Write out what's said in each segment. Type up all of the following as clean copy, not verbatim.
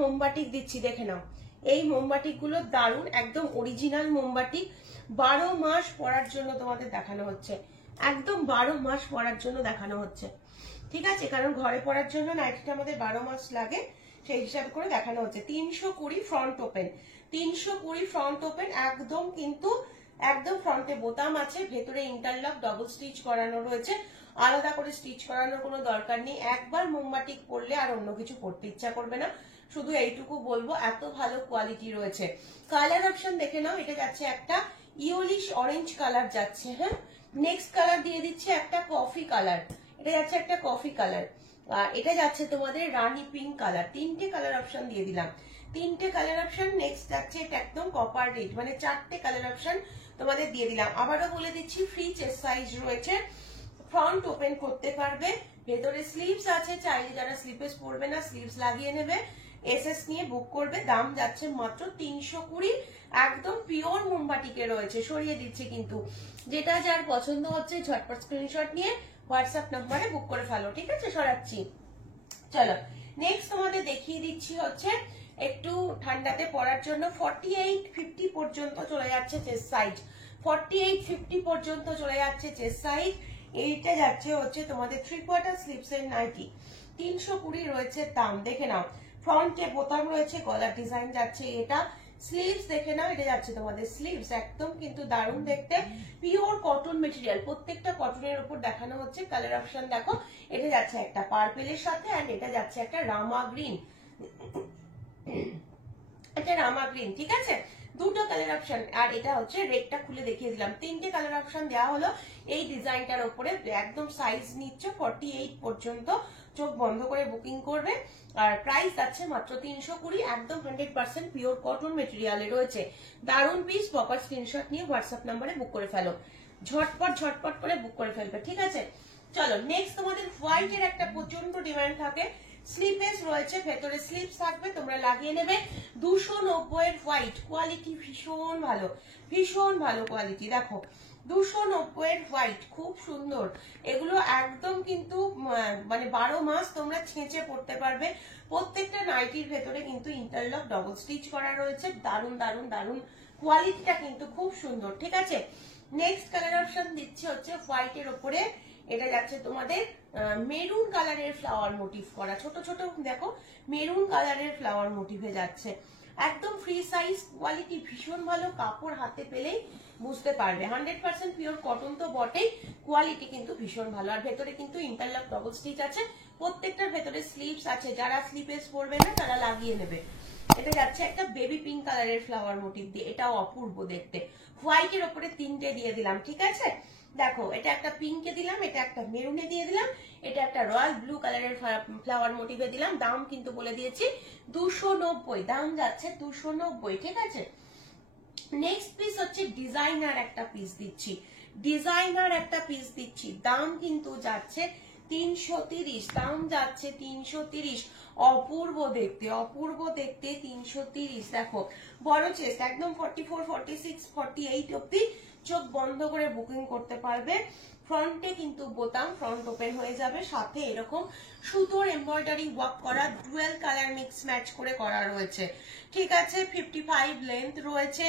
মোমবাটিক দিচ্ছি, দেখে নাও। এই মোমবাটিক গুলো দারুণ, একদম অরিজিনাল মোমবাটিক। 12 মাস পরার জন্য তোমাদের দেখানো হচ্ছে, একদম 12 মাস পরার জন্য দেখানো হচ্ছে, ঠিক আছে? কারণ ঘরে পরার জন্য নাইটিটা আমাদের 12 মাস লাগে, সেই হিসাব করে দেখানো হচ্ছে। 320 ফ্রন্ট ওপেন, 320 ফ্রন্ট ওপেন, একদম কিন্তু একদম ফ্রন্টে বোতাম আছে, ভেতরে ইন্টারলক ডবল স্টিচ করানো রয়েছে, আলাদা করে স্টিচ করানোর কোনো দরকার নেই। একবার মোমবাটিক পরলে আর অন্য কিছু পরতে ইচ্ছা করবে না, শুধু এইটুকু বলবো, এত ভালো কোয়ালিটি রয়েছে। কালার অপশন দেখে নাও, এটা যাচ্ছে একটা ইয়োলিশ অরেঞ্জ কালার যাচ্ছে, হ্যাঁ। নেক্সট কালার দিয়ে দিচ্ছে একটা কফি কালার, এটা যাচ্ছে একটা কফি কালার, আর এটা যাচ্ছে তোমাদের রানী পিঙ্ক কালার। তিনটে কালার অপশন দিয়ে দিলাম, তিনটে কালার অপশন। নেক্সট যাচ্ছে এটা একদম কপার রেড, মানে 4টে কালার অপশন তোমাদের দিয়ে দিলাম। আবারও বলে দিচ্ছি, ফ্রি চেস্ট সাইজ রয়েছে, ফ্রন্ট ওপেন করতে পারবে, ভেতরে স্লিভস আছে, চাইলে যারা স্লিভেস পরবে না স্লিভস লাগিয়ে নেবে, এসএস নিয়ে বুক করবে। দাম যাচ্ছে মাত্র 320, একদম পিওর মোমবাটিকে রয়েছে, সরিয়ে দিচ্ছে কিন্তু। যেটা যার পছন্দ হচ্ছে ঝটপট স্ক্রিনশট নিয়ে হোয়াটসঅ্যাপ নাম্বারে বুক করে ফেলো, ঠিক আছে? সরাচ্ছি, চলো নেক্সট তোমাদের দেখিয়ে দিচ্ছি হচ্ছে একটু ঠান্ডাতে পরার জন্য 48-50 পর্যন্ত চলে যাচ্ছে চেস্ট সাইজ, 48-50 পর্যন্ত চলে যাচ্ছে চেস্ট সাইজ। এইটা যাচ্ছে হচ্ছে তোমাদের 3/4 স্লিভস এর নাইটি, 320 রয়েছে দাম, দেখে নাও। ফ্রন্টে বোতাম রয়েছে, গলার ডিজাইন যাচ্ছে এটা। স্লিভস দেখে নাও, এটা যাচ্ছে তোমাদের স্লিভস, একদম কিন্তু দারুণ দেখতে, পিওর কটন মেটেরিয়াল, প্রত্যেকটা কটনের উপর দেখানো হচ্ছে। কালার অপশন দেখো, এটা যাচ্ছে একটা পার্পেলের সাথে, আর এটা যাচ্ছে একটা রামা গ্রিন, এটা রামা গ্রিন, ঠিক আছে? দুটো কালার অপশন, আর এটা হচ্ছে রেডটা খুলে দেখিয়ে দিলাম। তিনটে কালার অপশন দেওয়া হলো এই ডিজাইনটার উপরে। একদম সাইজ নিচ্ছ 48 পর্যন্ত, চোখ বন্ধ করে বুকিং করবে। আর প্রাইস আছে মাত্র 320, একদম 100% পিওর কটন মেটেরিয়ালে রয়েছে। দারুন পিস, প্রপার স্ক্রিনশট নিয়ে হোয়াটসঅ্যাপ নাম্বারে বুক করে ফেলো, ঝটপট ঝটপট করে বুক করে ফেলবে, ঠিক আছে? চলো নেক্সট তোমাদের হোয়াইটের একটা প্রচন্ড ডিমান্ড থাকে, স্লিপলেস রয়েছে, ভেতরে স্লিপস থাকবে, তোমরা লাগিয়ে নেবে। 290 এর হোয়াইট, কোয়ালিটি ভীষণ ভালো, ভীষণ ভালো কোয়ালিটি। দেখো 290 এর হোয়াইট, খুব সুন্দর। এগুলো একদম কিন্তু মানে 12 মাস তোমরা ছেঁচে পড়তে পারবে। প্রত্যেকটা নাইটির ভেতরে কিন্তু ইন্টারলক ডবল স্টিচ করা রয়েছে, দারুন দারুন দারুন, কোয়ালিটিটা কিন্তু খুব সুন্দর, ঠিক আছে? নেক্সট কালার অপশন দিচ্ছে হচ্ছে হোয়াইটের ওপরে, এটা যাচ্ছে তোমাদের মেরুন কালারের ফ্লাওয়ার মোটিভ করা, ছোট ছোট দেখো মেরুন কালারের ফ্লাওয়ার মোটিভে যাচ্ছে, একদম ফ্রি সাইজ, কোয়ালিটি ভীষণ ভালো, কাপড় হাতে পেলেই বুঝতে পারবে। 100% পিওর কটন তো বটেই, কোয়ালিটি কিন্তু ভীষণ ভালো। আর ভেতরে কিন্তু ইন্টারলক ডবল স্টিচ আছে, প্রত্যেকটার ভেতরে স্লিভস আছে, যারা স্লিভেস পরবে না তারা লাগিয়ে নেবে। এটা যাচ্ছে একটা বেবি পিঙ্ক কালারের ফ্লাওয়ার মোটিভ দিয়ে, এটাও অপূর্ব দেখতে। হোয়াইটের ওপরে তিনটে দিয়ে দিলাম, ঠিক আছে? দেখো এটা একটা পিঙ্কে দিলাম, এটা একটা মেরুনে দিয়ে দিলাম, এটা একটা রয়্যাল ব্লু কালারের ফ্লাওয়ার মোটিভে দিলাম। দাম কিন্তু বলে দিয়েছি 290, দাম যাচ্ছে 290, ঠিক আছে? নেক্সট পিস হচ্ছে ডিজাইনার একটা পিস দিচ্ছি, ডিজাইনার একটা পিস দিচ্ছি, দাম কিন্তু যাচ্ছে 330, দাম যাচ্ছে 330, অপূর্ব দেখতে, অপূর্ব দেখতে, 330। দেখো বড় চেস্ট, একদম 44, 46, 48 অব্দি চোখ বন্ধ করে বুকিং করতে পারবে। ফ্রন্টে কিন্তু বোতাম, ফ্রন্ট ওপেন হয়ে যাবে, সাথে এরকম সুতোর এমব্রয়ডারি ওয়ার্ক করা, ডুয়েল কালার মিক্স ম্যাচ করে করা রয়েছে, ঠিক আছে? 55 লেন্থ রয়েছে।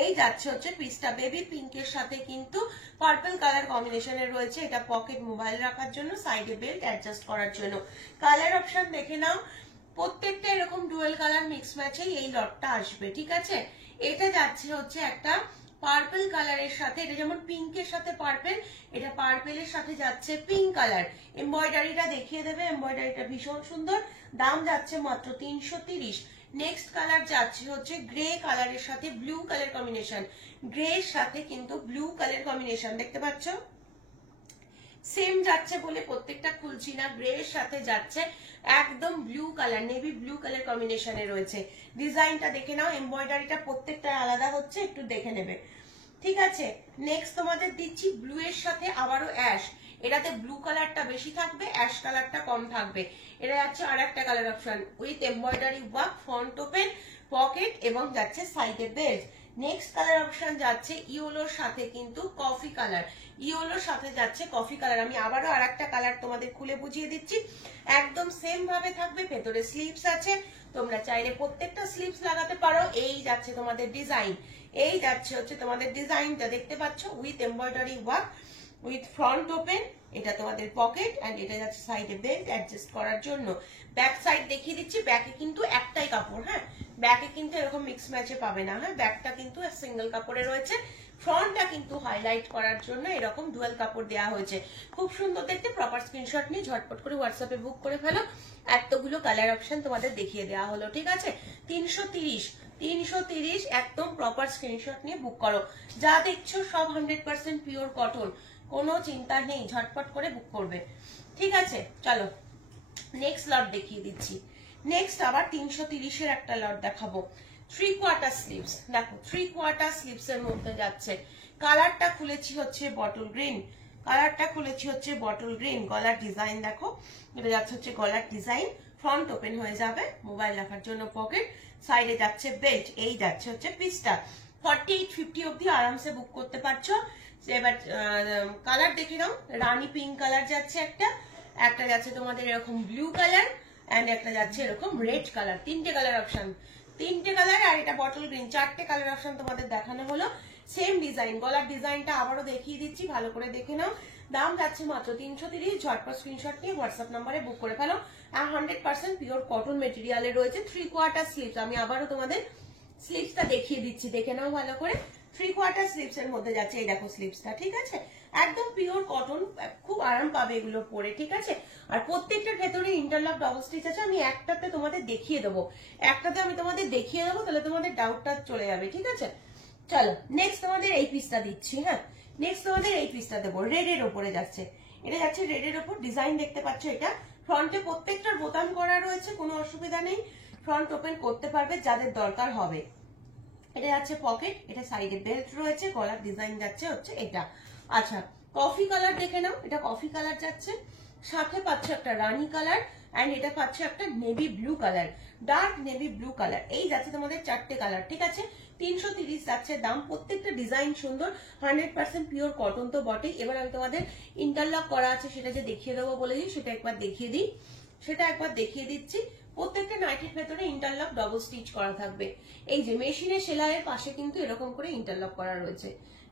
এই যাচ্ছে হচ্ছে পিসটা বেবি পিঙ্কের সাথে কিন্তু পার্পল কালার কম্বিনেশনের রয়েছে, এটা পকেট মোবাইল রাখার জন্য, সাইডে বেল্ট অ্যাডজাস্ট করার জন্য। কালার অপশন দেখে নাও, প্রত্যেকটা এরকম ডুয়েল কালার মিক্স ম্যাচে এই লটটা আসবে, ঠিক আছে? এটা যাচ্ছে হচ্ছে একটা পার্পল কালারের সাথে, এটা যেমন পিঙ্কের সাথে পার্পল, এটা পার্পেলের সাথে যাচ্ছে পিঙ্ক কালার। এমব্রয়ডারিটা দেখিয়ে দেবে, এমব্রয়ডারিটা ভীষণ সুন্দর, দাম যাচ্ছে মাত্র 330। নেক্সট কালার যাচ্ছে হচ্ছে গ্রে কালারের সাথে ব্লু কালার কম্বিনেশন, গ্রে এর সাথে কিন্তু ব্লু কালার কম্বিনেশন, দেখতে পাচ্ছ? সেম যাচ্ছে বলে প্রত্যেকটা খুলছি না, গ্রে এর সাথে যাচ্ছে একদম blue colour, navy blue colour কম্বিনেশনে রয়েছে। ডিজাইনটা দেখে নাও, এমব্রয়ডারিটা প্রত্যেকটা আলাদা হচ্ছে, একটু দেখে নেবে, ঠিক আছে? নেক্সট তোমাদের দিচ্ছি ব্লু এর সাথে আবারও অ্যাশ, এটাতে ব্লু কালারটা বেশি থাকবে, অ্যাশ কালারটা কম থাকবে। এটা যাচ্ছে আর একটা colour option with embroidery work, front open, pocket এবং যাচ্ছে সাইডে বেল্ট। নেক্সট কালার অপশন যাচ্ছে ইয়েলোর সাথে কিন্তু কফি কালার, ইয়েলোর সাথে যাচ্ছে কফি কালার। আমি আবারও আর একটা কালার তোমাদের খুলে বুঝিয়ে দিচ্ছি, একদম সেম ভাবে থাকবে, ভেতরে স্লিভস আছে, তোমরা চাইলে প্রত্যেকটা স্লিভস লাগাতে পারো। এই যাচ্ছে তোমাদের ডিজাইন, এই যাচ্ছে হচ্ছে তোমাদের ডিজাইনটা দেখতে পাচ্ছ, with embroidery work, with front open. এটা তোমাদের পকেট এন্ড এটা যাচ্ছে সাইডে বেল্ট অ্যাডজাস্ট করার জন্য। ব্যাক সাইড দেখিয়ে দিচ্ছি, ব্যাকে কিন্তু একটাই কাপড়, হ্যাঁ ব্যাকে কিন্তু এরকম মিক্স ম্যাচে পাবে না, হ্যাঁ ব্যাকটা কিন্তু সিঙ্গেল কাপড়ে রয়েছে। ফ্রন্টটা কিন্তু হাইলাইট করার জন্য এরকম ডুয়াল কাপড় দেওয়া হয়েছে, খুব সুন্দর দেখতে। প্রপার স্ক্রিনশট নিয়ে ঝটপট করে হোয়াটসঅ্যাপে বুক করে ফেলো। এতগুলো কালার অপশন তোমাদের দেখিয়ে দেওয়া হলো, ঠিক আছে। 330 একদম প্রপার স্ক্রিনশট নিয়ে বুক করো। যা দেখছো সব 100% পিওর কটন, কোনো চিন্তা নেই, ঝটপট করে বুক করবে, ঠিক আছে। চলো নেক্সট লট দেখিয়ে দিচ্ছি। নেক্সট আবার 330 এর একটা লট দেখাবো। 3/4 স্লিভস, দেখো 3/4 স্লিভস এর মধ্যে যাচ্ছে। কালারটা খুলেছি হচ্ছে বটল গ্রিন, কালারটা খুলেছি হচ্ছে বটল গ্রিন। গলার ডিজাইন দেখো, এটা যাচ্ছে হচ্ছে গলার ডিজাইন। ফ্রন্ট ওপেন হয়ে যাবে, মোবাইল রাখার জন্য পকেট, সাইডে যাচ্ছে বেল্ট। এই যাচ্ছে হচ্ছে পিসটা। 48-50 অব্দি আরামসে বুক করতে পারছো। এবার কালার দেখে নাও, রানী পিঙ্ক কালার যাচ্ছে একটা, একটা যাচ্ছে তোমাদের এরকম ব্লু কালার এন্ড একটা যাচ্ছে এরকম রেড কালার। তিনটে কালার অপশন, তিনটে কালার, আর এটা বটল গ্রিন। চারটে কালার অপশন তোমাদের দেখানো হলো। সেম ডিজাইন, গলার ডিজাইনটা আবারও দেখিয়ে দিচ্ছি, ভালো করে দেখে নাও। দাম যাচ্ছে মাত্র 330। ঝটপট স্ক্রিনশট নিয়ে হোয়াটসঅ্যাপ নাম্বারে বুক করে ফেলো। আর 100% পিওর কটন মেটেরিয়ালে রয়েছে। 3/4 স্লিভস, আমি আবারও তোমাদের স্লিভসটা দেখিয়ে দিচ্ছি, দেখে নাও ভালো করে। 3/4 স্লিভস এর মধ্যে যাচ্ছে, এই দেখো স্লিভসটা, ঠিক আছে। একদম পিওর কটন, খুব আরাম পাবে এগুলো পরে, ঠিক আছে। আর প্রত্যেকটার ভেতরে ইন্টারলক ডবল স্টিচ আছে। আমি একটাতে তোমাদের দেখিয়ে দেবো, একটাতে আমি তোমাদের দেখিয়ে দেবো, তাহলে তোমাদের ডাউটটা চলে যাবে, ঠিক আছে। চলো নেক্সট তোমাদের এই পিসটা দিচ্ছি, হ্যাঁ নেক্সট তোমাদের এই পিসটা দেবো। রেডের ওপরে যাচ্ছে, এটা যাচ্ছে রেডের ওপর। ডিজাইন দেখতে পাচ্ছ, এটা ফ্রন্টে প্রত্যেকটার বোতাম করা রয়েছে, কোনো অসুবিধা নেই, ফ্রন্ট ওপেন করতে পারবে যাদের দরকার হবে। এটা যাচ্ছে পকেট, এটা সাইডে বেল্ট রয়েছে, গলার ডিজাইন যাচ্ছে হচ্ছে এটা। আচ্ছা কফি কালার দেখে নাও, এটা কফি কালার যাচ্ছে, সাথে পাচ্ছ একটা রানী কালার এন্ড এটা পাচ্ছ একটা navy blue colour, dark navy blue colour. এই যাচ্ছে তোমাদের চারটে কালার, ঠিক আছে। 330 যাচ্ছে দাম। প্রত্যেকটা ডিজাইন সুন্দর, 100% পিওর কটন তো বটেই। এবার আমি তোমাদের ইন্টারলক করা আছে সেটা যে দেখিয়ে দেবো বলেছি, সেটা একবার দেখিয়ে দিই, সেটা একবার দেখিয়ে দিচ্ছি। প্রত্যেকটা নাইটির ভেতরে ইন্টারলক ডবল স্টিচ করা থাকবে। এই যে মেশিনের সেলাইয়ের পাশে কিন্তু এরকম করে ইন্টারলক করা রয়েছে,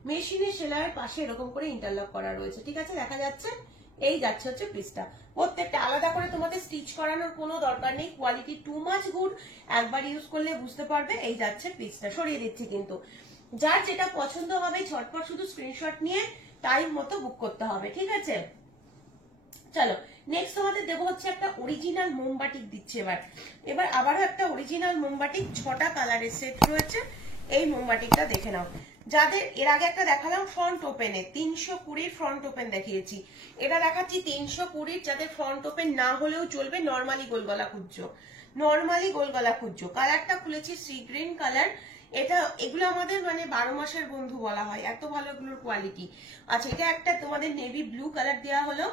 মেশিনের সেলাইয়ের পাশে এরকম করে ইন্টারলক করা রয়েছে, ঠিক আছে, দেখা যাচ্ছে। এই যাচ্ছে হচ্ছে পিসটা। প্রত্যেকটা আলাদা করে তোমাদের স্টিচ করানোর কোনো দরকার নেই, কোয়ালিটি টু মাচ গুড, একবার ইউজ করলে বুঝতে পারবে। এই যাচ্ছে পিসটা, সরিয়ে দিচ্ছি কিন্তু। যার যেটা পছন্দ হবে ঝটপট শুধু স্ক্রিনশট নিয়ে টাইম মতো বুক করতে হবে, ঠিক আছে। চলো নেক্সট তোমাদের দেবো হচ্ছে একটা অরিজিনাল মোমবাটিক দিচ্ছে। এবার এবার আবারও একটা অরিজিনাল মোমবাটিক, 6টা কালারের সেট রয়েছে। এই মোমবাটিকটা দেখে নাও। যাদের এর আগে একটা দেখালাম ফ্রন্ট ওপেনে, 320 ফ্রন্ট ওপেন দেখিয়েছি, এটা দেখাচ্ছি 320। যাদের ফ্রন্ট ওপেন না হলেও চলবে, নর্মালি গোলগলা খুঁজছো, নর্মালি গোলগলা খুঁজছো। কালারটা খুলেছি সি গ্রিন কালার। এটা এগুলো আমাদের মানে 12 মাসের বন্ধু বলা হয়, এত ভালো এগুলোর কোয়ালিটি। আচ্ছা এটা একটা তোমাদের নেভি ব্লু কালার দেওয়া হলো।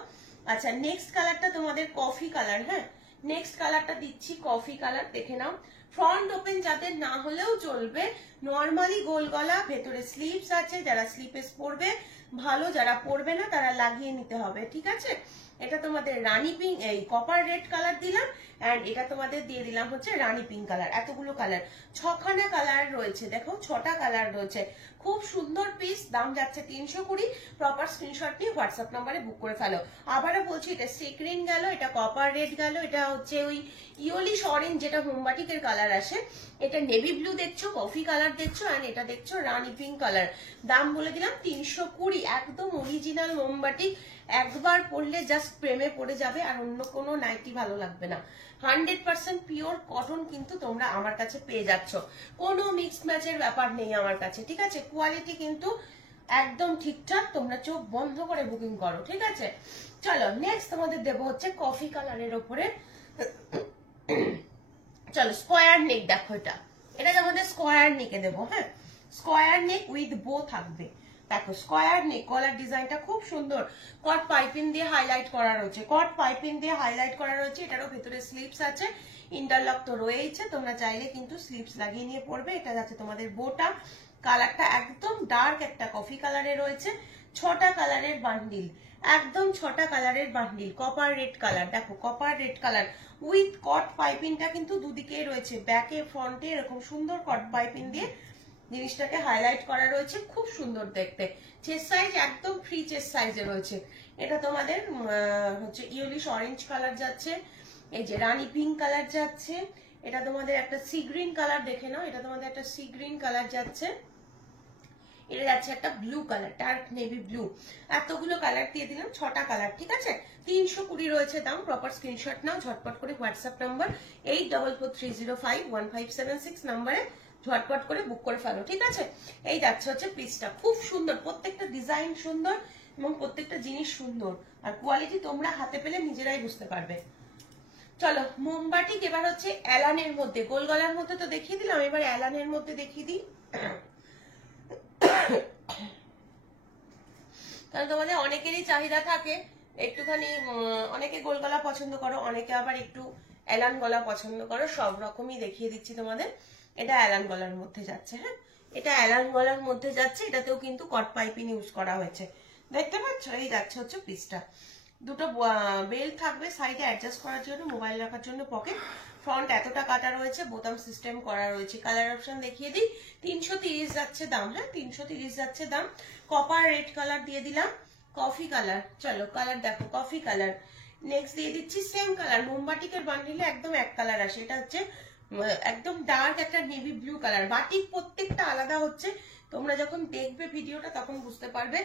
আচ্ছা নেক্সট কালারটা তোমাদের কফি কালার, হ্যাঁ নেক্সট কালারটা দিচ্ছি কফি কালার, দেখে নাও। ফ্রন্ট ওপেন যাদের না হলেও চলবে, নর্মালি গোল গলা, ভেতরে স্লিভস আছে, যারা স্লিপেস পরবে ভালো, যারা পরবে না তারা লাগিয়ে নিতে হবে, ঠিক আছে। এটা তোমাদের রানী পিঙ্ক, এই কপার রেড কালার দিলাম, এন্ড এটা তোমাদের দিয়ে দিলাম হচ্ছে রানী পিঙ্ক কালার। এতগুলো কালার, 6খানা কালার রয়েছে, দেখো 6টা কালার রয়েছে। খুব সুন্দর পিস, দাম যাচ্ছে 320। প্রপার স্ক্রিনশট নিয়ে হোয়াটসঅ্যাপ নাম্বারে বুক করে ফেলো। আবারও বলছি, এটা সি গ্রিন গেল, এটা কপার রেড গেল, এটা হচ্ছে ওই ইয়োলিশ অরেঞ্জ যেটা মোমবাটিকের কালার আসে, এটা নেভি ব্লু দেখছো, কফি কালার দেখছো, এন্ড এটা দেখছো রানী পিঙ্ক কালার। দাম বলে দিলাম 320। একদম অরিজিনাল মোমবাটিক, একবার পরলে জাস্ট প্রেমে পড়ে যাবে, আর অন্য কোনো নাইটি ভালো লাগবে না। 100% পিওর কটন কিন্তু তোমরা আমার কাছে পেয়ে যাচ্ছ, কোনো মিক্স ম্যাচের ব্যাপার নেই আমার কাছে, ঠিক আছে। কোয়ালিটি কিন্তু একদম ঠিকঠাক, তোমরা চোখ বন্ধ করে বুকিং করো, ঠিক আছে। চলো নেক্সট তোমাদের দেবো হচ্ছে কফি কালারের ওপরে। চলো স্কোয়ার নেক দেখো, এটা এটা আমাদের স্কোয়ার নেকে দেবো, হ্যাঁ স্কোয়ার নেক উইথ বো থাকবে। দেখো স্কোয়ার নেক, গলার ডিজাইনটা খুব সুন্দর, কট পাইপিং দিয়ে হাইলাইট করা রয়েছে, কট পাইপিং দিয়ে হাইলাইট করা রয়েছে। এটারও ভেতরে স্লিপস আছে, ইন্টারলক তো রয়েছে, তোমরা চাইলে কিন্তু স্লিপস লাগিয়ে নিয়ে পড়বে। এটা যাচ্ছে তোমাদের বোটা, কালারটা একদম ডার্ক একটা কফি কালারে রয়েছে। 6টা কালারের বান্ডিল, একদম 6টা কালারের বান্ডিল। কপার রেড কালার, দেখো কপার রেড কালার, উইথ কট পাইপিংটা কিন্তু দুদিকেই রয়েছে, ব্যাকে ফ্রন্টে এরকম সুন্দর কট পাইপিং দিয়ে জিনিসটাকে হাইলাইট করা রয়েছে, খুব সুন্দর দেখতে। চেস্ট সাইজ একদম ফ্রি চেস্ট সাইজে রয়েছে। এটা তোমাদের হচ্ছে ইয়েলিশ অরেঞ্জ কালার যাচ্ছে, এই যে রানী পিঙ্ক কালার যাচ্ছে, এটা তোমাদের একটা সি গ্রিন কালার দেখে নাও, এটা তোমাদের একটা সি গ্রিন কালার যাচ্ছে, এটা যাচ্ছে একটা blue colour, dark navy blue. এতগুলো কালার দিয়ে দিলাম, 6টা কালার, ঠিক আছে। 320 রয়েছে দাম। প্রপার স্ক্রিনশট নাও, ঝটপট করে হোয়াটসঅ্যাপ নাম্বার 8443051576 নাম্বারে ঝটপট করে বুক করে ফেলো, ঠিক আছে। এই যাচ্ছে হচ্ছে পিসটা, খুব সুন্দর, প্রত্যেকটা ডিজাইন সুন্দর এবং প্রত্যেকটা জিনিস সুন্দর, আর কোয়ালিটি তোমরা হাতে পেলে নিজেরাই বুঝতে পারবে। চলো মোমবাটিক এবার হচ্ছে অ্যালানের মধ্যে, গোল গলার মধ্যে তো দেখিয়ে দিলাম, এবার অ্যালানের মধ্যে দেখিয়ে দিই। কারণ তোমাদের অনেকেরই চাহিদা থাকে একটুখানি, অনেকে গোল গলা পছন্দ করো, অনেকে আবার একটু অ্যালান গলা পছন্দ করো, সব রকমই দেখিয়ে দিচ্ছি তোমাদের। এটা অ্যালান গলার মধ্যে যাচ্ছে, হ্যাঁ এটা অ্যালান গলার মধ্যে যাচ্ছে, এটাতেও কিন্তু কট পাইপিং ইউজ করা হয়েছে, দেখতে পাচ্ছ। এই যাচ্ছে হচ্ছে পিসটা, দুটো বেল থাকবে সাইডে অ্যাডজাস্ট করার জন্য, মোবাইল রাখার জন্য পকেট, ফ্রন্ট এতটা কাটা রয়েছে, বোতাম সিস্টেম করা রয়েছে। কালার অপশন দেখিয়ে দিই, 330 যাচ্ছে দাম, হ্যাঁ 330 যাচ্ছে দাম। কপার রেড কালার দিয়ে দিলাম, কফি কালার, চলো কালার দেখো, কফি কালার। নেক্সট দিয়ে দিচ্ছি সেম কালার, মোমবাটিকের বান্ডিলে একদম এক কালার আসে, এটা হচ্ছে একদম ডার্ক একটা নেভি ব্লু কালার। বাটিক প্রত্যেকটা আলাদা হচ্ছে, তোমরা যখন দেখবে ভিডিওটা তখন বুঝতে পারবে।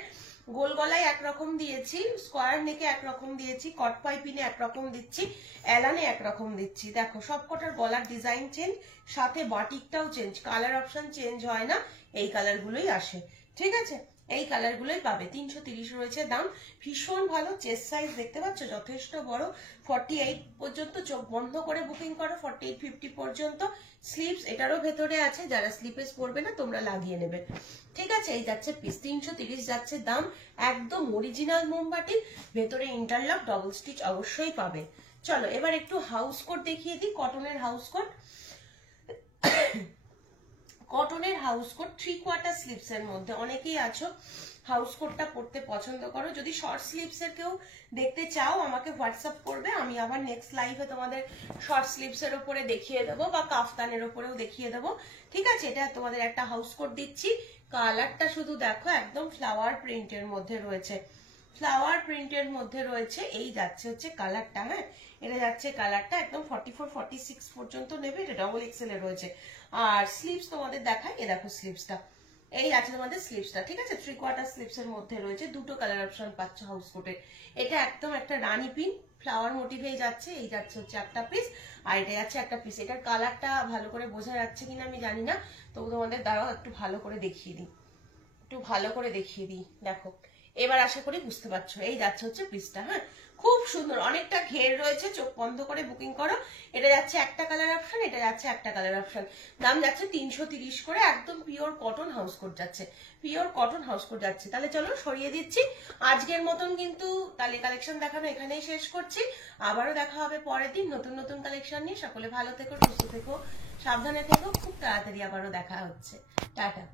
গোল গলায় একরকম দিয়েছি, স্কোয়ার নেকে একরকম দিয়েছি, কট পাইপিনে একরকম দিচ্ছি, অ্যালানে একরকম দিচ্ছি। দেখো সবকটার গলার ডিজাইন চেঞ্জ, সাথে বাটিকটাও চেঞ্জ, কালার অপশন চেঞ্জ হয় না, এই কালারগুলোই আসে, ঠিক আছে। এই কালারগুলোই পাবে। 330 রয়েছে দাম, ভীষণ ভালো। চেস্ট সাইজ দেখতে পাচ্ছ যথেষ্ট বড়, 48 পর্যন্ত, চোখ বন্ধ করে বুকিং করো, 48-50 পর্যন্ত। স্লিপস এটারও ভেতরে আছে, যারা স্লিপেস পরবে না তোমরা লাগিয়ে নেবে, ঠিক আছে। এই যাচ্ছে পিস, 330 যাচ্ছে দাম, একদম অরিজিনাল মোমবাটি, ভেতরে ইন্টারলক ডবল স্টিচ অবশ্যই পাবে। চলো এবার একটু হাউস কোট দেখিয়ে দিই, কটনের হাউস কোট। কটনের হাউস কোট 3/4 স্লিভস এর মধ্যে, অনেকেই আছো হাউস কোটটা পরতে পছন্দ করো। যদি শর্ট স্লিভস এর কেউ দেখতে চাও আমাকে হোয়াটসঅ্যাপ করবে, আমি আবার নেক্সট লাইভে তোমাদের শর্ট স্লিভস এর উপরে দেখিয়ে দেবো, বা কাফতানের উপরেও দেখিয়ে দেবো, ঠিক আছে। এটা তোমাদের একটা হাউস কোট দিচ্ছি, কালারটা শুধু দেখো, একদম ফ্লাওয়ার প্রিন্টের মধ্যে রয়েছে, ফ্লাওয়ার প্রিন্টের মধ্যে রয়েছে। এই যাচ্ছে হচ্ছে কালারটা, হ্যাঁ এটা যাচ্ছে কালারটা, একদম 44-46 পর্যন্ত নেবে, এটা ডবল এক্সেল এ রয়েছে। আর স্লিভস তোমাদের দেখাই, এ দেখো স্লিভসটা, এই আছে তোমাদের স্লিভসটা, ঠিক আছে। 3/4 স্লিভস এর মধ্যে রয়েছে, দুটো কালার অপশন পাচ্ছ হাউস কোটে। এটা একদম একটা রানী পিন ফ্লাওয়ার মোটিভে যাচ্ছে, এই যাচ্ছে হচ্ছে একটা পিস, আর এটা যাচ্ছে একটা পিস। এটার কালারটা ভালো করে বোঝা যাচ্ছে কিনা আমি জানি না, তবু তোমাদের দাঁড়াও একটু ভালো করে দেখিয়ে দিই, একটু ভালো করে দেখিয়ে দিই, দেখো এবার আশা করি বুঝতে পারছো। এই যাচ্ছে হচ্ছে পিসটা, হ্যাঁ খুব সুন্দর, অনেকটা ঘের রয়েছে, চোখ বন্ধ করে বুকিং করো। এটা যাচ্ছে একটা কালার অপশন, এটা যাচ্ছে একটা কালার অপশন, দাম যাচ্ছে 330 করে, একদম পিওর কটন হাউস কোট যাচ্ছে, পিওর কটন হাউস কোট যাচ্ছে। তাহলে চলো সরিয়ে দিচ্ছি আজকের মতন, কিন্তু তাহলে কালেকশন দেখানো এখানেই শেষ করছি। আবারও দেখা হবে পরের দিন নতুন নতুন কালেকশন নিয়ে। সকলে ভালো থেকো, সুস্থ থেকো, সাবধানে থেকো, খুব তাড়াতাড়ি আবারও দেখা হচ্ছে, টাটা।